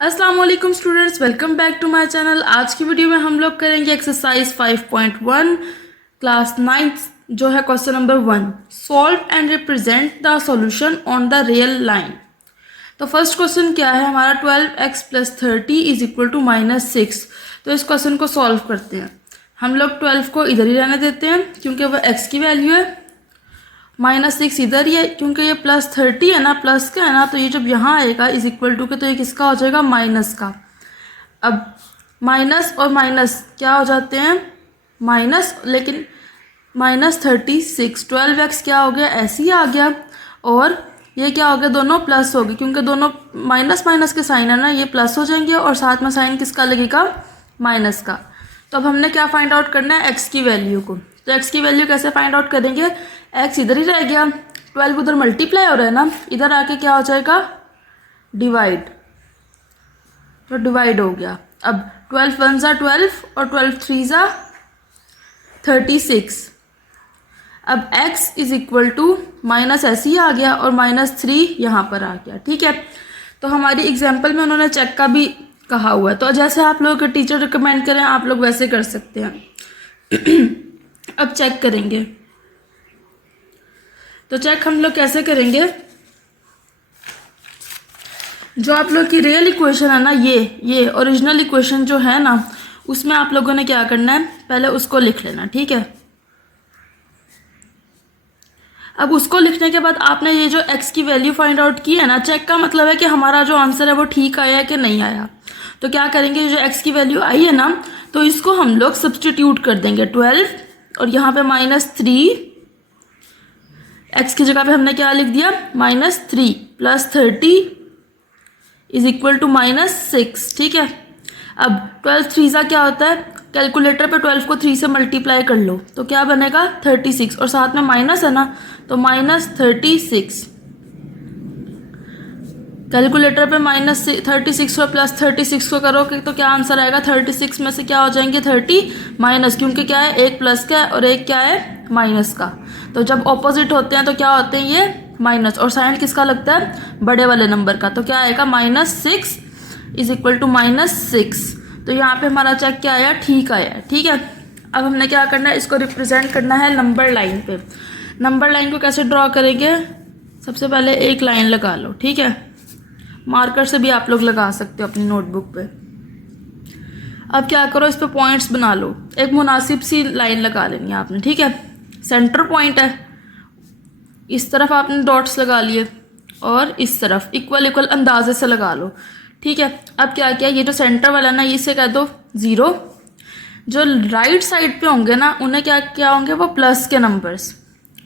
अस्सलाम वालेकुम students, welcome back to my channel. आज की वीडियो में हम लोग करेंगे एक्सरसाइज 5.1 क्लास 9 जो है question number 1, solve and represent the solution on the real line. तो फर्स्ट क्वेश्चन क्या है हमारा, 12x + 30 इज इक्वल टू -6। तो इस क्वेश्चन को सॉल्व करते हैं। हम लोग 12 को इधर ही रहने देते हैं क्योंकि वह x की वैल्यू है, -6 इधर ही है क्योंकि ये +30 है ना, प्लस का है ना, तो ये जब यहाँ आएगा इज इक्वल टू के तो ये किसका हो जाएगा, माइनस का। अब माइनस और माइनस क्या हो जाते हैं, माइनस, लेकिन -36, 12x क्या हो गया, ऐसे ही आ गया, और ये क्या हो गया, दोनों प्लस हो गए क्योंकि दोनों माइनस माइनस के साइन है ना, ये प्लस हो जाएंगे और साथ में साइन किसका लगेगा, माइनस का। तो अब हमने क्या फाइंड आउट करना है, x की वैल्यू को। तो x की वैल्यू कैसे फाइंड आउट करेंगे, x इधर ही रह गया, 12 उधर मल्टीप्लाई हो रहा है ना, इधर आके क्या हो जाएगा, डिवाइड। तो डिवाइड हो गया। अब 12 1 ज़ा 12 और 12 3 ज़ा 36। अब x is equal to minus ऐसे ही आ गया और -3 यहाँ पर आ गया, ठीक है। तो हमारी एग्जाम्पल में उन्होंने चेक का भी कहा हुआ है, तो जैसे आप लोगों के टीचर रिकमेंड करें आप लोग वैसे कर सकते हैं। अब चेक करेंगे, तो चेक हम लोग कैसे करेंगे, जो आप लोग की रियल इक्वेशन है ना, ये ओरिजिनल इक्वेशन जो है ना, उसमें आप लोगों ने क्या करना है, पहले उसको लिख लेना, ठीक है। अब उसको लिखने के बाद आपने ये जो x की वैल्यू फाइंड आउट की है ना, चेक का मतलब है कि हमारा जो आंसर है वो ठीक आया है कि नहीं आया। तो क्या करेंगे, ये जो x की वैल्यू आई है ना, तो इसको हम लोग सब्सटीट्यूट कर देंगे, 12 और यहाँ पे -3, x की जगह पे हमने क्या लिख दिया, -3 + 30 इज इक्वल टू -6, ठीक है। अब 12 3 ज़ा क्या होता है, कैलकुलेटर पे 12 को 3 से मल्टीप्लाई कर लो तो क्या बनेगा, 36, और साथ में माइनस है ना, तो -36। कैलकुलेटर पे -36 और +36 को करोगे तो क्या आंसर आएगा, 36 में से क्या हो जाएंगे 30 माइनस, क्योंकि क्या है, एक प्लस का है और एक क्या है, माइनस का। तो जब ऑपोजिट होते हैं तो क्या होते हैं, ये माइनस, और साइन किसका लगता है, बड़े वाले नंबर का। तो क्या आएगा, -6 इज इक्वल टू -6। तो यहाँ पे हमारा चेक क्या आया, ठीक आया, ठीक है। अब हमने क्या करना है, इसको रिप्रेजेंट करना है नंबर लाइन पे। नंबर लाइन को कैसे ड्रॉ करेंगे, सबसे पहले एक लाइन लगा लो, ठीक है। मार्कर से भी आप लोग लगा सकते हो अपनी नोटबुक पे। अब क्या करो, इस पे पॉइंट्स बना लो, एक मुनासिब सी लाइन लगा लेनी है आपने, ठीक है। सेंटर पॉइंट है, इस तरफ आपने डॉट्स लगा लिए और इस तरफ इक्वल इक्वल अंदाजे से लगा लो, ठीक है। अब क्या किया, ये जो सेंटर वाला ना, इसे कह दो 0। जो राइट साइड पे होंगे ना, उन्हें क्या क्या होंगे, वो प्लस के नंबर्स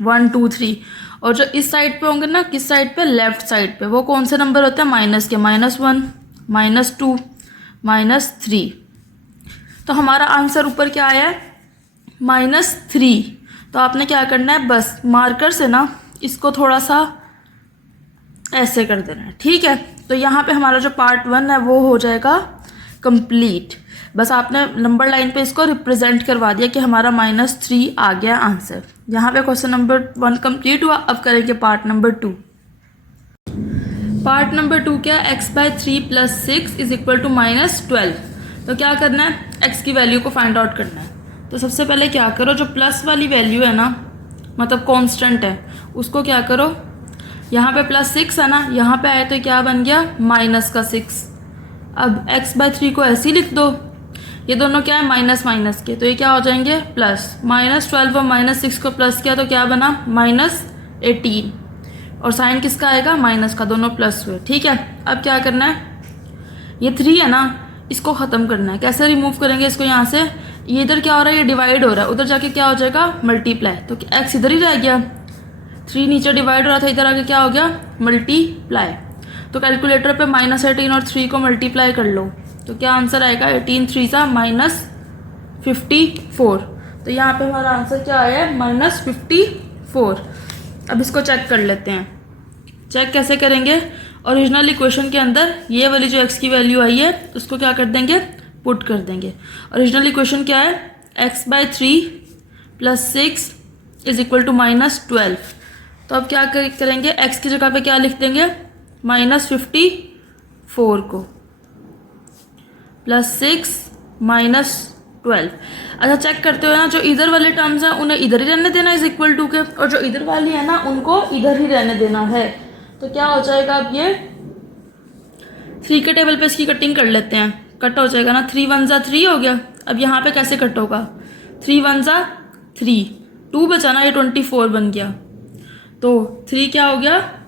1 2 3, और जो इस साइड पे होंगे ना, किस साइड पे, लेफ्ट साइड पे, वो कौन से नंबर होते हैं, माइनस के, -1 -2 -3। तो हमारा आंसर ऊपर क्या आया है, -3। तो आपने क्या करना है, बस मार्कर से ना इसको थोड़ा सा ऐसे कर देना है, ठीक है। तो यहाँ पे हमारा जो पार्ट 1 है वो हो जाएगा कंप्लीट। बस आपने नंबर लाइन पे इसको रिप्रेजेंट करवा दिया कि हमारा -3 आ गया आंसर। यहाँ पे क्वेश्चन नंबर 1 कंप्लीट हुआ। अब करेंगे पार्ट नंबर 2। पार्ट नंबर 2 क्या, x/3 + 6 इज इक्वल टू -12। तो क्या करना है, x की वैल्यू को फाइंड आउट करना है। तो सबसे पहले क्या करो, जो प्लस वाली वैल्यू है ना, मतलब कांस्टेंट है, उसको क्या करो, यहाँ पे +6 है ना, यहाँ पे आए तो क्या बन गया, -6। अब x/3 को ऐसे ही लिख दो, ये दोनों क्या है, माइनस माइनस के, तो ये क्या हो जाएंगे, प्लस। -12 और -6 को प्लस किया तो क्या बना, -18, और साइन किसका आएगा, माइनस का, दोनों प्लस हुए, ठीक है। अब क्या करना है, ये 3 है ना, इसको ख़त्म करना है। कैसे रिमूव करेंगे इसको यहाँ से, ये इधर क्या हो रहा है, ये डिवाइड हो रहा है, उधर जाके क्या हो जाएगा, मल्टीप्लाई। तो x इधर ही रह गया, 3 नीचे डिवाइड हो रहा था, इधर आके क्या हो गया, मल्टीप्लाई। तो कैलकुलेटर पे -18 और 3 को मल्टीप्लाई कर लो तो क्या आंसर आएगा, 18 3 सा -54। तो यहाँ पे हमारा आंसर क्या आया है, -54। अब इसको चेक कर लेते हैं। चेक कैसे करेंगे, ओरिजिनल इक्वेशन के अंदर ये वाली जो x की वैल्यू आई है उसको क्या कर देंगे, पुट कर देंगे। ओरिजिनल इक्वेशन क्या है, x/3 + 6 इज इक्वल टू -12। तो अब क्या करेंगे, x की जगह पे क्या लिख देंगे, -54 को, +6 -12। अच्छा, चेक करते हो ना, जो इधर वाले टर्म्स हैं उन्हें इधर ही रहने देना इज इक्वल टू के, और जो इधर वाली है ना उनको इधर ही रहने देना है। तो क्या हो जाएगा, अब ये 3 के टेबल पे इसकी कटिंग कर लेते हैं। कट हो जाएगा ना, 3 1 3 हो गया। अब यहाँ पे कैसे कट होगा, 3 1 3, 2 बचा ना, ये 24 बन गया। तो 3 क्या हो गया,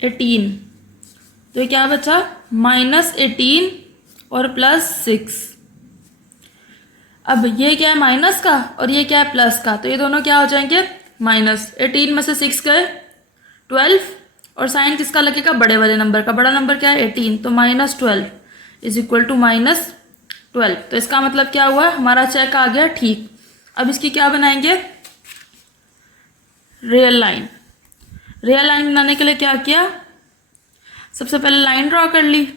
18। तो ये क्या बचा, -18 और +6। अब ये क्या है माइनस का और ये क्या है प्लस का, तो ये दोनों क्या हो जाएंगे -18 में से 6 गए 12, और साइन किसका लगेगा, बड़े वाले नंबर का। बड़ा नंबर क्या है 18, तो -12 इज इक्वल टू -12। तो इसका मतलब क्या हुआ, हमारा चेक आ गया ठीक। अब इसकी क्या बनाएंगे, रियल लाइन। रियल लाइन बनाने के लिए क्या किया, सबसे पहले लाइन ड्रॉ कर ली,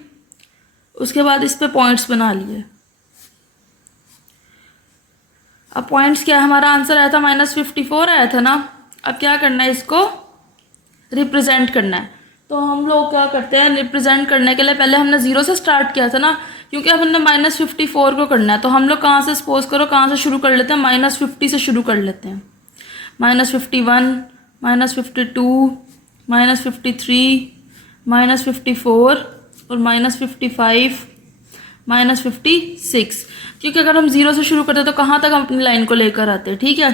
उसके बाद इस पे पॉइंट्स बना लिए। अब पॉइंट्स क्या है, हमारा आंसर आया था -54 आया था ना। अब क्या करना है, इसको रिप्रेजेंट करना है। तो हम लोग क्या करते हैं, रिप्रेजेंट करने के लिए पहले हमने 0 से स्टार्ट किया था ना, क्योंकि अब हमने -54 को करना है। तो हम लोग कहाँ से, सपोज करो कहाँ से शुरू कर लेते हैं, -50 से शुरू कर लेते हैं। -51, -52, -53, -54 और -55, -56। क्योंकि अगर हम 0 से शुरू करते तो कहाँ तक हम अपनी लाइन को लेकर आते, ठीक है।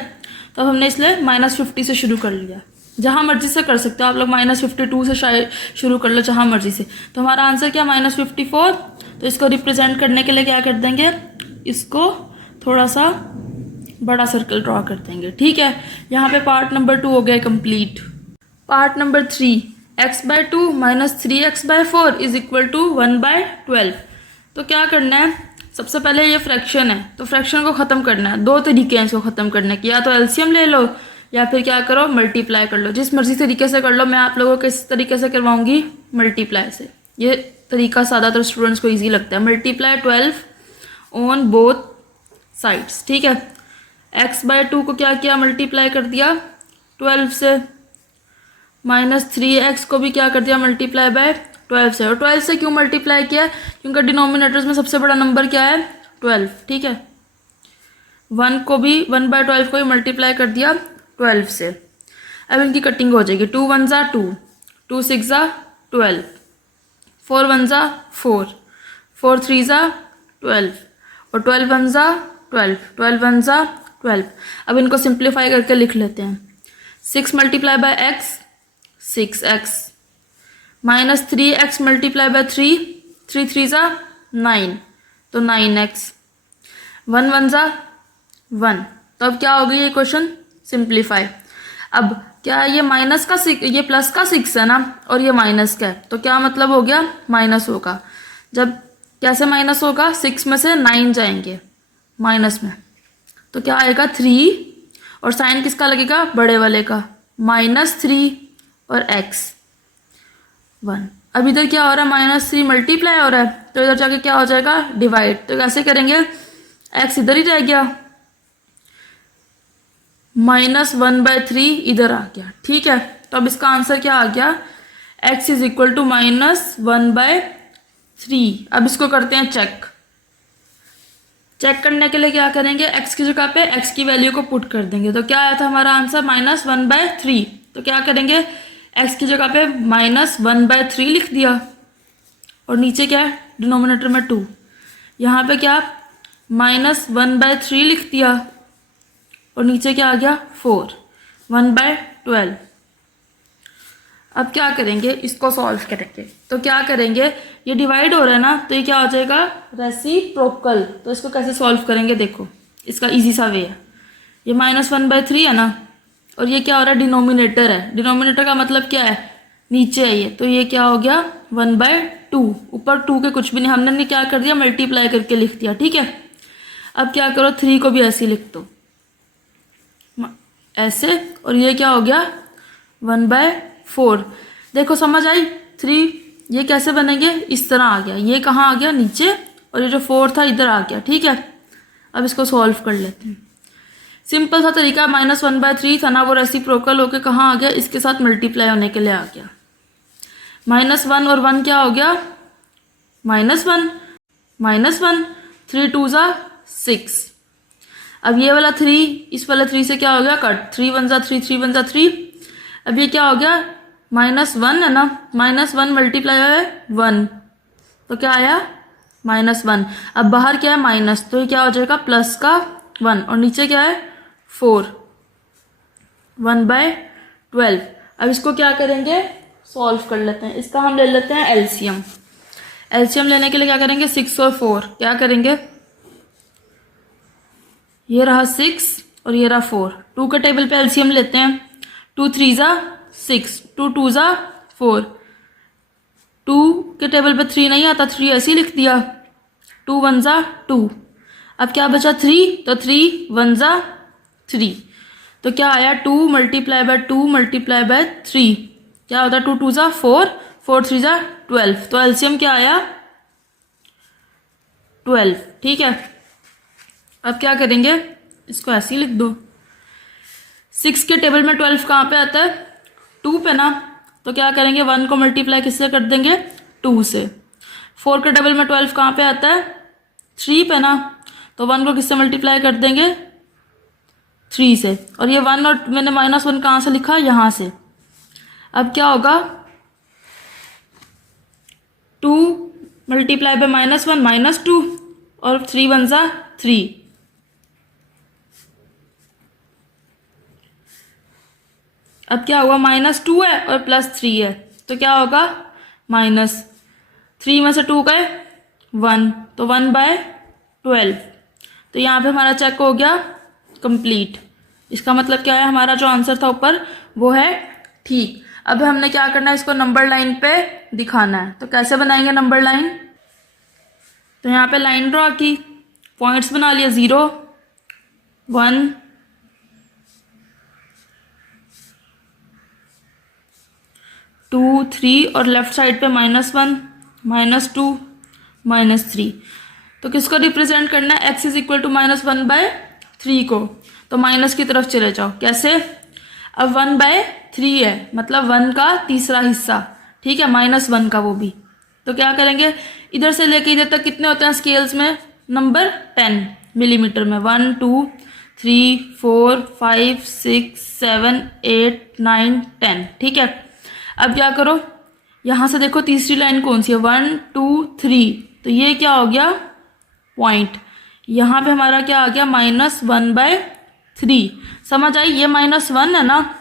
तो हमने इसलिए -50 से शुरू कर लिया। जहाँ मर्जी से कर सकते हो आप लोग, -52 से शायद शुरू कर लो, जहाँ मर्जी से। तो हमारा आंसर क्या, -54। तो इसको रिप्रेजेंट करने के लिए क्या कर देंगे, इसको थोड़ा सा बड़ा सर्कल ड्रॉ कर देंगे, ठीक है। यहाँ पे पार्ट नंबर 2 हो गया complete. Part number 3, x/2 - 3x/4 is equal to 1/12। तो क्या करना है, सबसे पहले ये फ्रैक्शन है, तो फ्रैक्शन को ख़त्म करना है। 2 तरीके हैं इसको ख़त्म करने के, या तो एलसीएम ले लो या फिर क्या करो, मल्टीप्लाई कर लो। जिस मर्जी तरीके से कर लो, मैं आप लोगों को इस तरीके से करवाऊंगी, मल्टीप्लाई से। ये तरीका ज़्यादातर स्टूडेंट्स को ईजी लगता है। मल्टीप्लाई 12 ऑन बोथ साइड्स, ठीक है। x/2 को क्या किया, मल्टीप्लाई कर दिया 12 से, -3x को भी क्या कर दिया, मल्टीप्लाई बाय 12 से। और 12 से क्यों मल्टीप्लाई किया है, क्योंकि डिनोमिनेटर्स में सबसे बड़ा नंबर क्या है, 12, ठीक है। 1 को भी 1/12 को भी मल्टीप्लाई कर दिया 12 से। अब इनकी कटिंग हो जाएगी, 2 1 2, 2 6 12, 4 1 4, 4 3 12, और 12 1 12, 12 1 12। अब इनको सिंप्लीफाई करके लिख लेते हैं। 6 multiply by x 6x, -3x multiply by 3, 3 3 9, तो 9x, 1 1 1। तो अब क्या हो गई ये क्वेश्चन, सिंप्लीफाई। अब क्या ये माइनस का 6, ये प्लस का 6 है ना, और ये माइनस का है, तो क्या मतलब हो गया, माइनस होगा। जब कैसे माइनस होगा, 6 में से 9 जाएंगे माइनस में, तो क्या आएगा 3, और साइन किसका लगेगा, बड़े वाले का, -3 और x 1। अब इधर क्या हो रहा है, -3 मल्टीप्लाई हो रहा है, तो इधर जाके क्या हो जाएगा, डिवाइड। तो कैसे करेंगे, x इधर ही रह गया, -1/3 इधर आ गया, ठीक है। तो अब इसका आंसर क्या आ गया, x इज इक्वल टू -1/3। अब इसको करते हैं चेक। चेक करने के लिए क्या करेंगे, x की जगह पे x की वैल्यू को पुट कर देंगे। तो क्या आया था हमारा आंसर, -1/3। तो क्या करेंगे, x की जगह पे -1/3 लिख दिया, और नीचे क्या है, डिनोमिनेटर में 2, यहाँ पे क्या -1/3 लिख दिया, और नीचे क्या आ गया 4, 1/12। अब क्या करेंगे, इसको सॉल्व करेंगे। तो क्या करेंगे, ये डिवाइड हो रहा है ना, तो ये क्या हो जाएगा, रेसिप्रोकल। तो इसको कैसे सॉल्व करेंगे, देखो इसका इजी सा वे है। ये -1/3 है ना, और ये क्या हो रहा है, डिनोमिनेटर है। डिनोमिनेटर का मतलब क्या है, नीचे है ये, तो ये क्या हो गया 1/2। ऊपर 2 के कुछ भी नहीं, हमने क्या कर दिया, मल्टीप्लाई करके लिख दिया, ठीक है। अब क्या करो, 3 को भी ऐसे लिख दो, ऐसे, और ये क्या हो गया 1/4। देखो समझ आई, 3 ये कैसे बनेंगे, इस तरह आ गया, ये कहाँ आ गया, नीचे, और ये जो 4 था इधर आ गया, ठीक है। अब इसको सॉल्व कर लेते हैं। सिंपल सा तरीका, -1/3 था ना, वो रेसिप्रोकल होके कहाँ आ गया, इसके साथ मल्टीप्लाई होने के लिए आ गया। -1 और 1 क्या हो गया, -1 -1, 3 2 ज़ा 6। अब ये वाला 3 इस वाला 3 से क्या हो गया कट, 3 1 ज़ा 3, 3 1 ज़ा 3। अब ये क्या हो गया, -1 है ना, -1 मल्टीप्लाई है 1, तो क्या आया -1। अब बाहर क्या है माइनस, तो ये क्या हो जाएगा प्लस का 1, और नीचे क्या है 4, 1/12। अब इसको क्या करेंगे, सॉल्व कर लेते हैं। इसका हम ले लेते हैं एलसीएम। एलसीएम लेने के लिए क्या करेंगे, 6 और 4 क्या करेंगे, ये रहा 6 और ये रहा 4। 2 के टेबल पे एलसीएम लेते हैं, 2 3 ज़ा 6, 2 2 ज़ा 4। 2 के टेबल पे 3 नहीं आता, 3 ऐसे ही लिख दिया, 2 1 ज़ा 2। अब क्या बचा 3, तो 3 1 ज़ा 3, तो क्या आया 2 × 2 × 3 क्या होता है, 2 2 ज़ा 4, 4 3 ज़ा 12। तो एलसीएम क्या आया 12। ठीक है, अब क्या करेंगे, इसको ऐसे ही लिख दो। 6 के टेबल में 12 कहाँ पे आता है, 2 पे ना, तो क्या करेंगे 1 को मल्टीप्लाई किससे कर देंगे, 2 से। 4 के टेबल में 12 कहाँ पे आता है, 3 पे ना, तो 1 को किससे मल्टीप्लाई कर देंगे, 3 से। और ये 1 और मैंने -1 कहाँ से लिखा, यहाँ से। अब क्या होगा, 2 × -1 -2, और 3 1 ज़ा 3। अब क्या हुआ, -2 है और +3 है, तो क्या होगा -3 में से 2 गए 1, तो 1/12। तो यहाँ पे हमारा चेक हो गया कंप्लीट। इसका मतलब क्या है, हमारा जो आंसर था ऊपर वो है ठीक। अब हमने क्या करना है, इसको नंबर लाइन पे दिखाना है। तो कैसे बनाएंगे नंबर लाइन, तो यहाँ पे लाइन ड्रॉ की, पॉइंट्स बना लिया, 0 1 2 3, और लेफ्ट साइड पे -1 -2 -3। तो किसको रिप्रेजेंट करना है, x = -1/3 को, तो माइनस की तरफ चले जाओ। कैसे, अब 1/3 है, मतलब 1 का तीसरा हिस्सा, ठीक है, -1 का वो भी। तो क्या करेंगे, इधर से लेके इधर तक कितने होते हैं स्केल्स में, नंबर 10 मिलीमीटर में, 1 2 3 4 5 6 7 8 9 10। ठीक है, अब क्या करो, यहाँ से देखो तीसरी लाइन कौन सी है, 1 2 3, तो ये क्या हो गया पॉइंट। यहाँ पे हमारा क्या आ गया, -1/3। समझ आई, ये -1 है ना,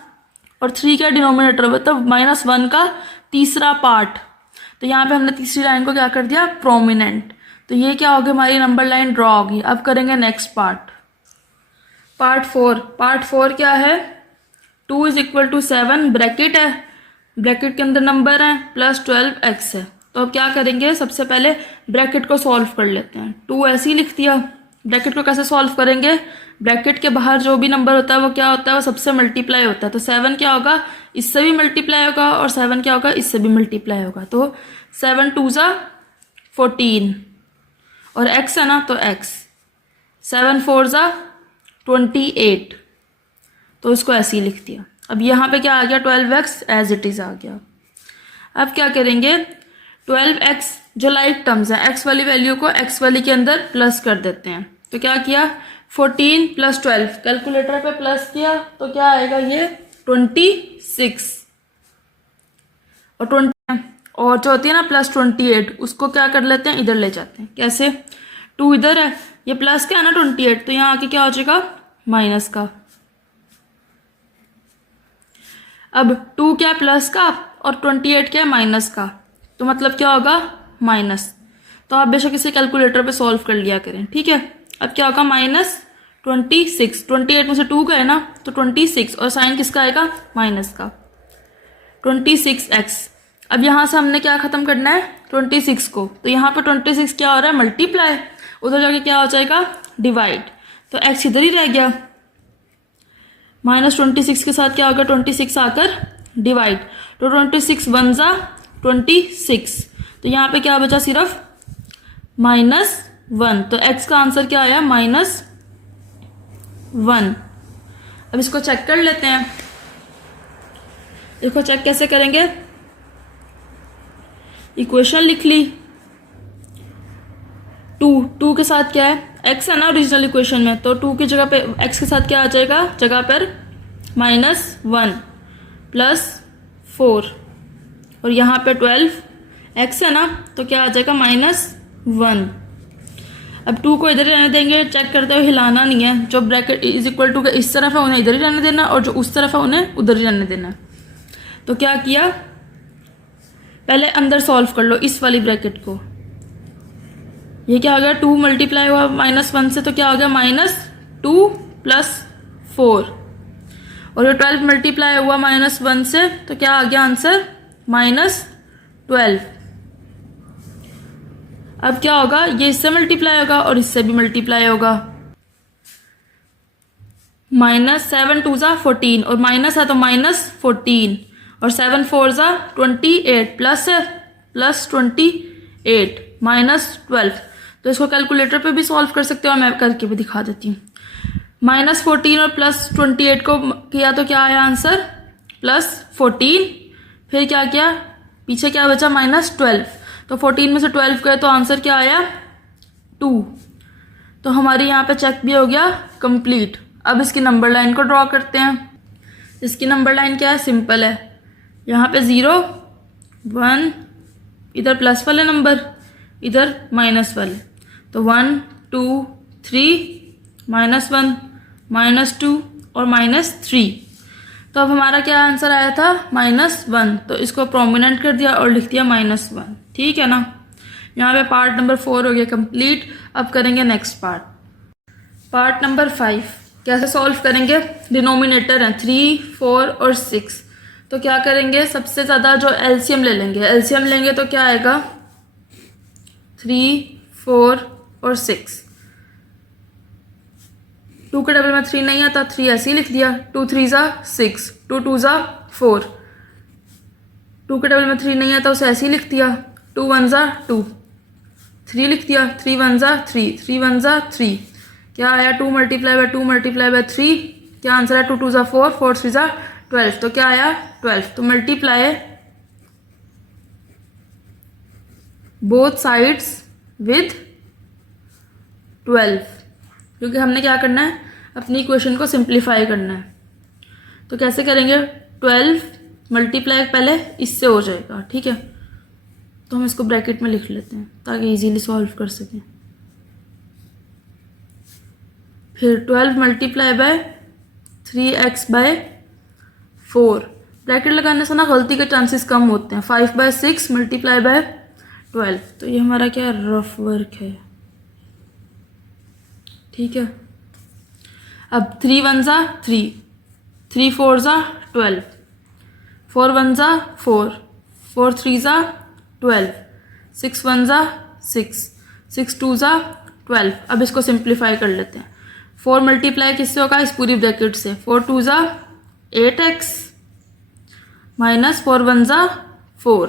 और 3 क्या डिनोमिनेटर में, तो -1 का तीसरा पार्ट। तो यहाँ पे हमने तीसरी लाइन को क्या कर दिया, प्रोमिनेंट। तो ये क्या होगी, हमारी नंबर लाइन ड्रॉ होगी। अब करेंगे नेक्स्ट पार्ट 4। पार्ट 4 क्या है, 2 = 7, ब्रैकेट है, ब्रैकेट के अंदर नंबर है, +12x है। तो अब क्या करेंगे, सबसे पहले ब्रैकेट को सॉल्व कर लेते हैं। 2 ऐसे ही लिख दिया। ब्रैकेट को कैसे सॉल्व करेंगे, ब्रैकेट के बाहर जो भी नंबर होता है वो क्या होता है, वो सबसे मल्टीप्लाई होता है। तो 7 क्या होगा, इससे भी मल्टीप्लाई होगा, और 7 क्या होगा, इससे भी मल्टीप्लाई होगा। तो 7 2 ज़ा 14, और x है ना, तो x 7 4 ज़ा 28, तो इसको ऐसे ही लिख दिया। अब यहाँ पे क्या आ गया, 12x एज इट इज़ आ गया। अब क्या करेंगे, 12x जो लाइक टर्म्स है, x वाली वैल्यू को x वाली के अंदर प्लस कर देते हैं। तो क्या किया, 14 + 12 कैलकुलेटर पे प्लस किया, तो क्या आएगा, ये 26, और 20, और जो होती है ना +28, उसको क्या कर लेते हैं, इधर ले जाते हैं। कैसे, 2 इधर है, ये प्लस का है ना 28, तो यहाँ आके क्या हो जाएगा, माइनस का। अब 2 क्या है, प्लस का, और 28 क्या है, माइनस का। तो मतलब क्या होगा, माइनस। तो आप बेशक इसे कैलकुलेटर पे सॉल्व कर लिया करें। ठीक है, अब क्या होगा, -26, 28 में से 2 गए ना, तो 26, और साइन किसका आएगा, माइनस का, 26x। अब यहाँ से हमने क्या खत्म करना है, 26 को। तो यहाँ पे 26 क्या हो रहा है, मल्टीप्लाई, उधर जाके क्या हो जाएगा, डिवाइड। तो x इधर ही रह गया, -26 के साथ क्या होगा, 26 आकर डिवाइड। तो 26 1 ज़ा 26, तो यहाँ पे क्या बचा, सिर्फ -1। तो x का आंसर क्या आया, -1। अब इसको चेक कर लेते हैं। इसको चेक कैसे करेंगे, इक्वेशन लिख ली, टू के साथ क्या है, x है ना ओरिजिनल इक्वेशन में, तो 2 की जगह पे x के साथ क्या आ जाएगा, जगह पर -1 +4 और यहाँ पे 12 x है ना, तो क्या आ जाएगा -1। अब 2 को इधर ही रहने देंगे, चेक करते हुए हिलाना नहीं है। जो ब्रैकेट इज इक्वल टू के इस तरफ है उन्हें इधर ही रहने देना और जो उस तरफ है उन्हें उधर ही रहने देना। तो क्या किया, पहले अंदर सॉल्व कर लो इस वाली ब्रैकेट को। ये क्या हो गया, 2 मल्टीप्लाई हुआ -1 से, तो क्या हो गया -2 + 4 और ये 12 मल्टीप्लाई हुआ -1 से, तो क्या आ गया आंसर -12। अब क्या होगा, ये इससे मल्टीप्लाई होगा और इससे भी मल्टीप्लाई होगा। -7 2 ज़ा 14 और माइनस है तो -14 और 7 4 ज़ा 28 प्लस है +28 -12। तो इसको कैलकुलेटर पे भी सॉल्व कर सकते हो, मैं करके भी दिखा देती हूँ। -14 और +28 को किया तो क्या आया आंसर +14, फिर क्या किया, पीछे क्या बचा -12, तो 14 में से 12 गए तो आंसर क्या आया 2। तो हमारी यहाँ पे चेक भी हो गया कंप्लीट। अब इसकी नंबर लाइन को ड्रॉ करते हैं। इसकी नंबर लाइन क्या है, सिंपल है, यहाँ पे 0 1, इधर प्लस वाले नंबर, इधर माइनस वाले, तो 1 2 3 -1 -2 और -3। तो अब हमारा क्या आंसर आया था -1, तो इसको प्रोमिनेंट कर दिया और लिख दिया -1। ठीक है ना। यहाँ पे पार्ट नंबर 4 हो गया कंप्लीट। अब करेंगे नेक्स्ट पार्ट नंबर 5। कैसे सॉल्व करेंगे, डिनोमिनेटर है 3 4 और 6, तो क्या करेंगे, सबसे ज़्यादा जो एलसीएम ले लेंगे, एलसीएम लेंगे तो क्या आएगा 3 4 और 6। 2 के डबल में 3 नहीं आता, 3 ऐसे ही लिख दिया, 2 3 ज़ा 6, 2 2 ज़ा 4। 2 के डबल में 3 नहीं आता, उसे ऐसे ही लिख दिया, 2 1 ज़ा 2, 3 लिख दिया, 3 1 ज़ा 3, 3 1 ज़ा 3। क्या आया, 2 मल्टीप्लाई बाय 2 मल्टीप्लाई बाय 3, क्या आंसर है 2 2 ज़ा 4, 4 3 ज़ा 12, तो क्या आया 12। तो मल्टीप्लाई बोथ साइड्स विद 12, क्योंकि हमने क्या करना है, अपनी इक्वेशन को सिंप्लीफाई करना है। तो कैसे करेंगे, 12 मल्टीप्लाई पहले इससे हो जाएगा, ठीक है, तो हम इसको ब्रैकेट में लिख लेते हैं ताकि इजीली सॉल्व कर सकें। फिर 12 multiply by 3x bye 4, bracket लगाने से ना गलती के चांसेस कम होते हैं। 5 बाय 6 मल्टीप्लाई बाय 12, तो ये हमारा क्या रफ वर्क है, ठीक है। अब 3 1 ज़ा 3, 3 4 ज़ा 12, 4 1 ज़ा 4, 4 3 ज़ा 12, 6 1 ज़ा 6, 6 2 ज़ा 12। अब इसको सिंप्लीफाई कर लेते हैं। 4 मल्टीप्लाई किससे होगा, इस पूरी ब्रैकेट से, 4 2 ज़ा 8x माइनस 4 1 ज़ा 4,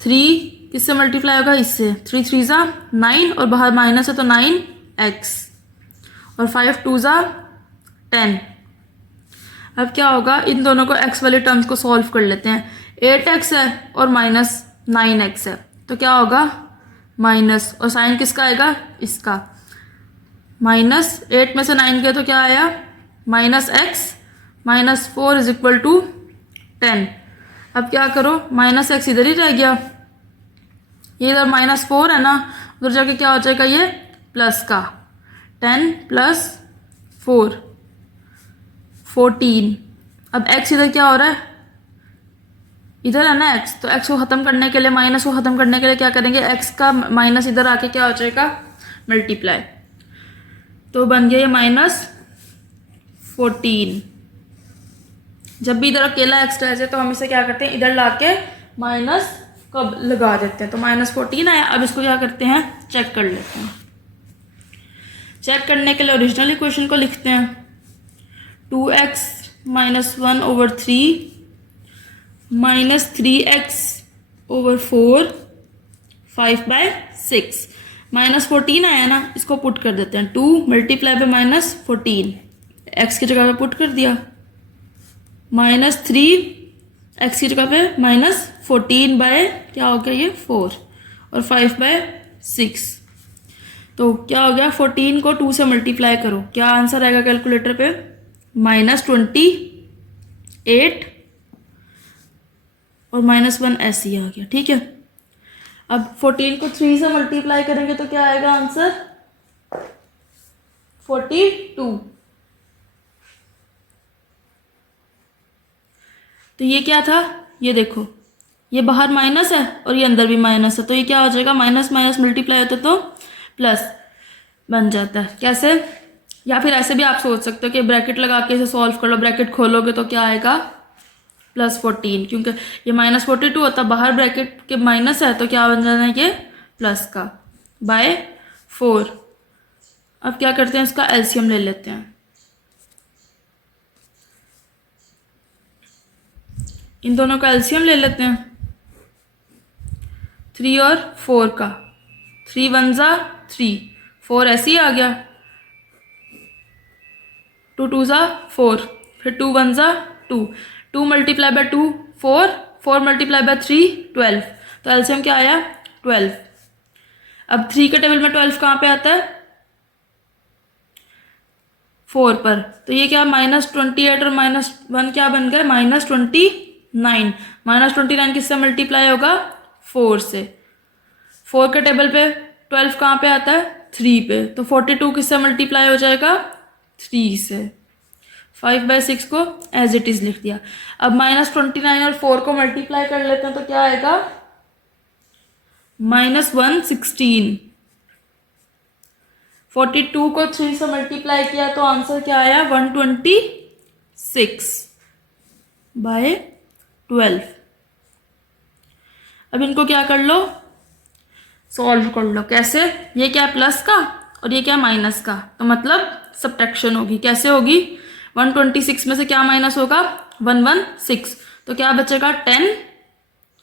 3 किससे मल्टीप्लाई होगा, इससे, 3 3 ज़ा 9 और बाहर माइनस है तो 9x और 5 2 ज़ा 10। अब क्या होगा, इन दोनों को x वाले टर्म्स को सॉल्व कर लेते हैं। 8x है और -9x है, तो क्या होगा माइनस, और साइन किसका आएगा, इसका, -8 में से 9 गए तो क्या आया -x -4 = 10। अब क्या करो, -x इधर ही रह गया, ये इधर -4 है ना, उधर जाके क्या हो जाएगा, ये प्लस का 10 + 4 14। अब x इधर क्या हो रहा है, इधर है ना x, तो x को ख़त्म करने के लिए, माइनस को ख़त्म करने के लिए क्या करेंगे, x का माइनस इधर आके क्या हो जाएगा मल्टीप्लाई, तो बन गया ये -14। जब भी इधर अकेला x रह जाए तो हम इसे क्या करते हैं, इधर लाके माइनस को लगा देते हैं, तो -14 आया। अब इसको क्या करते हैं, चेक कर लेते हैं। चेक करने के लिए ओरिजिनल इक्वेशन को लिखते हैं, 2x - 1/3 -3x over 4 5/6 -14 आया ना, इसको पुट कर देते हैं, 2 मल्टीप्लाई बाय -14 एक्स की जगह पे पुट कर दिया, -3 एक्स की जगह पे -14 बाय क्या हो गया ये 4 और 5/6। तो क्या हो गया 14 को 2 से मल्टीप्लाई करो, क्या आंसर आएगा कैलकुलेटर पे -28 और -1 ऐसे ही आ गया। ठीक है, अब 14 को 3 से मल्टीप्लाई करेंगे तो क्या आएगा आंसर 42। तो ये क्या था, ये देखो ये बाहर माइनस है और ये अंदर भी माइनस है, तो ये क्या हो जाएगा माइनस माइनस मल्टीप्लाई होता तो प्लस बन जाता है। कैसे, या फिर ऐसे भी आप सोच सकते हो कि ब्रैकेट लगा के इसे सॉल्व कर लो, ब्रैकेट खोलोगे तो क्या आएगा +14, क्योंकि ये -42 होता, बाहर ब्रैकेट के माइनस है तो क्या बन जाना है ये प्लस का बाय 4। अब क्या करते हैं, इसका एलसीएम ले लेते हैं। इन दोनों का एलसीएम ले लेते हैं, 3 और 4 का, 3 1 जा 3, 4 ऐसे ही आ गया, 2 2 जा 4, फिर 2 1 जा 2, 2 मल्टीप्लाई बाय 2 4, 4 मल्टीप्लाई बाय 3 12, तो एलसीएम क्या आया 12। अब 3 के टेबल में 12 कहाँ पे आता है 4 पर, तो ये क्या -28 और -1 क्या बन गया -29, -29 किससे मल्टीप्लाई होगा 4 से, 4 के टेबल पे 12 कहाँ पे आता है 3 पे, तो 42 किससे मल्टीप्लाई हो जाएगा 3 से, 5/6 को एज इट इज लिख दिया। अब -29 और 4 को मल्टीप्लाई कर लेते हैं तो क्या आएगा -116, 42 को 3 से मल्टीप्लाई किया तो आंसर क्या आया 126/12। अब इनको क्या कर लो सॉल्व कर लो, कैसे, ये क्या प्लस का और ये क्या माइनस का, तो मतलब सब्ट्रैक्शन होगी, कैसे होगी 126 में से क्या माइनस होगा 116, तो क्या बचेगा 10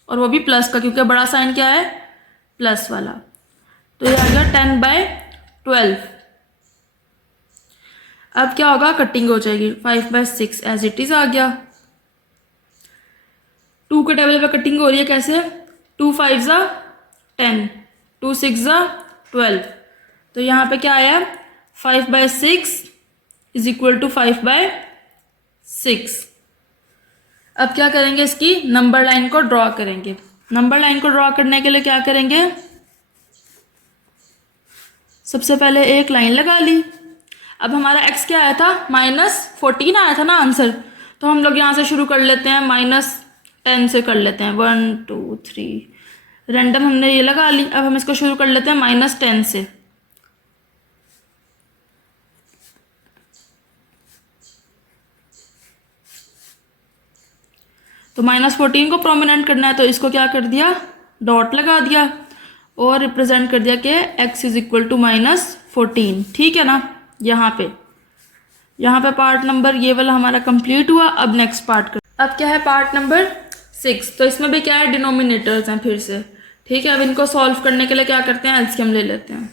और वो भी प्लस का, क्योंकि बड़ा साइन क्या है प्लस वाला, तो ये आ गया 10/12। अब क्या होगा कटिंग हो जाएगी, 5/6 एज इट इज आ गया, 2 के टेबल पे कटिंग हो रही है, कैसे 2 5 जा 10, 2 6 जा 12, तो यहाँ पे क्या आया 5/6 इज इक्वल टू 5/6। अब क्या करेंगे, इसकी नंबर लाइन को ड्रॉ करेंगे। नंबर लाइन को ड्रॉ करने के लिए क्या करेंगे, सबसे पहले एक लाइन लगा ली। अब हमारा x क्या आया था -14 आया था ना आंसर, तो हम लोग यहाँ से शुरू कर लेते हैं, -10 से कर लेते हैं, 1 2 3 रैंडम हमने ये लगा ली। अब हम इसको शुरू कर लेते हैं -10 से, तो -14 को प्रोमिनेंट करना है, तो इसको क्या कर दिया डॉट लगा दिया और रिप्रेजेंट कर दिया कि x इज इक्वल टू -14। ठीक है ना, यहाँ पे पार्ट नंबर ये वाला हमारा कंप्लीट हुआ। अब नेक्स्ट पार्ट कर, अब क्या है पार्ट नंबर 6, तो इसमें भी क्या है डिनोमिनेटर्स हैं फिर से। ठीक है, अब इनको सॉल्व करने के लिए क्या करते हैं एलसीएम ले लेते हैं,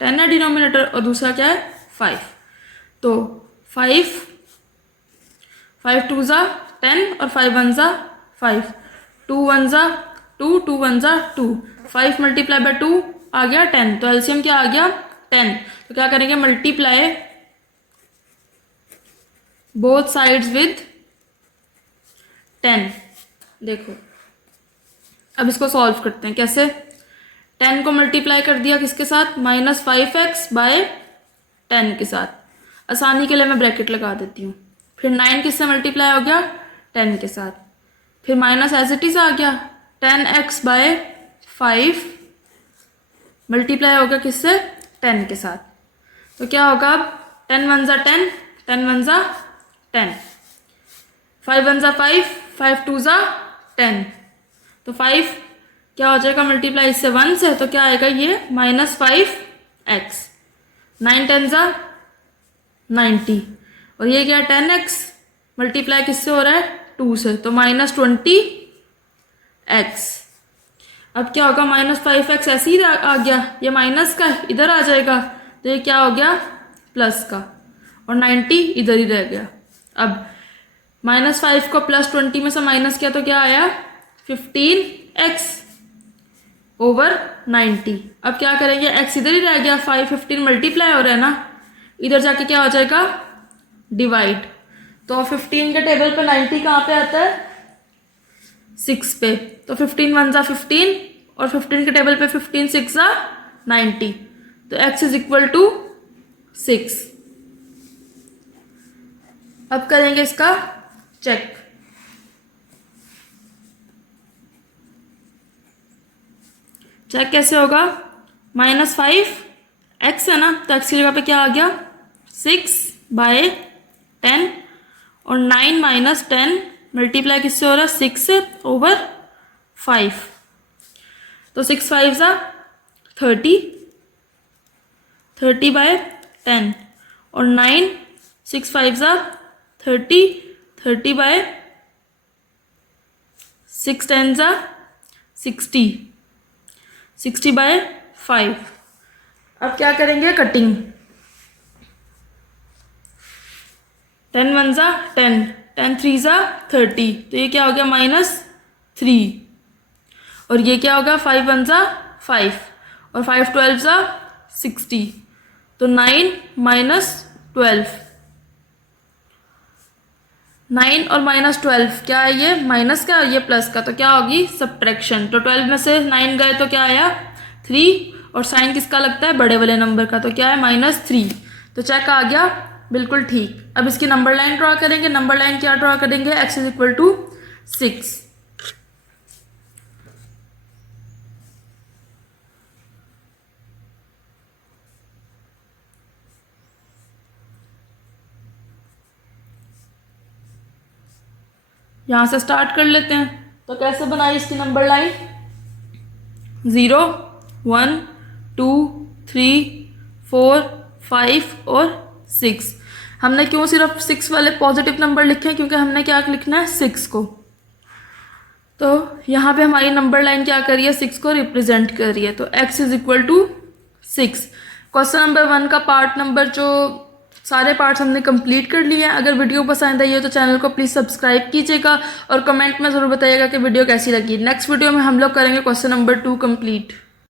10 है डिनोमिनेटर और दूसरा क्या है 5, तो 5 2 जा 10 और 5 1 जा 5, 2 1 जा 2, 2 1 जा 2, 5 मल्टीप्लाई बाय 2 आ गया 10, तो एलसीएम क्या आ गया 10। तो क्या करेंगे मल्टीप्लाई बोथ साइड्स विद 10। देखो अब इसको सॉल्व करते हैं, कैसे 10 को मल्टीप्लाई कर दिया किसके साथ -5x/10 के साथ, आसानी के लिए मैं ब्रैकेट लगा देती हूँ, फिर 9 किससे मल्टीप्लाई हो गया 10 के साथ, फिर माइनस एज इट इज आ गया 10x/5 मल्टीप्लाई हो गया किससे 10 के साथ, तो क्या होगा अब 10 1 जा 10, 10 1 जा 10, 5 1 जा 5, 5 2 जा 10, तो 5 क्या हो जाएगा मल्टीप्लाई इससे 1 से, तो क्या आएगा ये -5x, 9 10 जा 90 और ये क्या 10x मल्टीप्लाई किससे हो रहा है 2 से, तो -20x। अब क्या होगा -5x ऐसे ही आ गया, ये माइनस का इधर आ जाएगा, तो ये क्या हो गया प्लस का, और 90 इधर ही रह गया। अब -5 को +20 में से माइनस किया तो क्या आया 15x ओवर 90। अब क्या करेंगे, x इधर ही रह गया, 15 मल्टीप्लाई हो रहा है ना, इधर जाके क्या हो जाएगा डिवाइड। तो 15 के टेबल पे 90 कहाँ पे आता है 6 पे, तो 15 1 ज़ा 15 और 15 के टेबल पे 15 6 ज़ा 90, तो x इज इक्वल टू 6। अब करेंगे इसका चेक। चेक कैसे होगा, -5 x है ना, तो x की जगह पे क्या आ गया 6/10 और 9 - 10 मल्टीप्लाई किससे हो रहा है 6 से ओवर 5, तो 6 5 ज़ा 30, 30/10 और 9 6 5 ज़ा 30, 30/6 10 ज़ा 60, 60/5। अब क्या करेंगे कटिंग, 10 1 ज़ा 10, 10 3 ज़ा 30, तो ये क्या हो गया -3, और ये क्या होगा 5 1 ज़ा 5 और 5 12 ज़ा 60, तो 9 - 12, 9 और -12 क्या है, ये माइनस का ये प्लस का, तो क्या होगी सब्ट्रैक्शन। तो 12 में से 9 गए तो क्या आया 3, और साइन किसका लगता है बड़े वाले नंबर का, तो क्या है -3। तो चेक आ गया बिल्कुल ठीक। अब इसकी नंबर लाइन ड्रॉ करेंगे। नंबर लाइन क्या ड्रॉ करेंगे, x इज इक्वल टू 6। यहाँ से स्टार्ट कर लेते हैं। तो कैसे बनाई इसकी नंबर लाइन, 0 1 2 3 4 5 और 6। हमने क्यों सिर्फ 6 वाले पॉजिटिव नंबर लिखे हैं, क्योंकि हमने क्या लिखना है 6 को। तो यहाँ पे हमारी नंबर लाइन क्या कर रही है 6 को रिप्रेजेंट कर रही है, तो x is equal to 6। Question number 1 का पार्ट नंबर जो सारे पार्ट्स हमने कंप्लीट कर लिए हैं। अगर वीडियो पसंद आई हो तो चैनल को प्लीज़ सब्सक्राइब कीजिएगा और कमेंट में ज़रूर बताइएगा कि वीडियो कैसी लगी। नेक्स्ट वीडियो में हम लोग करेंगे क्वेश्चन नंबर 2 कंप्लीट।